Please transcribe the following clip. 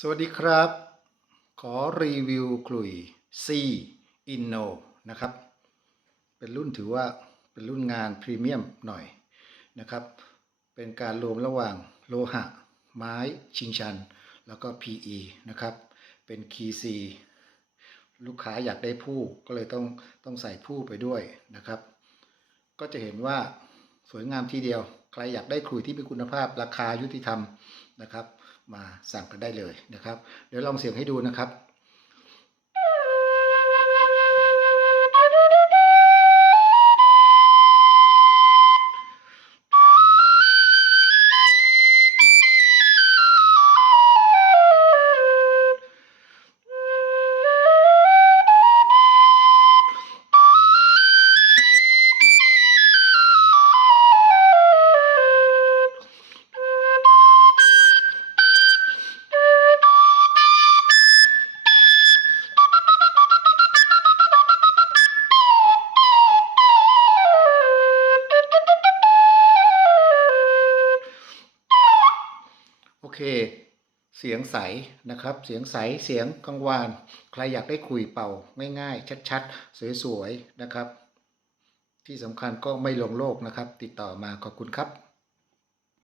สวัสดีครับ ขอรีวิวขลุ่ย C Inno นะครับ เป็นรุ่นถือว่าเป็นรุ่นงานพรีเมียมหน่อยนะครับ เป็นการรวมระหว่างโลหะ ไม้ชิงชัน แล้วก็ PE นะครับ เป็น Key C ลูกค้าอยากได้ผู้ก็เลยต้องต้องใส่ผู้ไปด้วยนะครับ ก็จะเห็นว่าสวยงามทีเดียว ใครอยากได้ขลุ่ยที่มีคุณภาพราคายุติธรรมนะครับ มาสั่งกันได้เลยนะครับ เดี๋ยวลองเสียงให้ดูนะครับ โอเค เสียงใสนะครับ เสียงใสเสียงกังวาน ใครอยากได้คุยเป่าง่ายๆ ชัดๆ สวยๆ นะครับ ที่สำคัญก็ไม่ลงโลกนะครับ ติดต่อมาขอบคุณครับ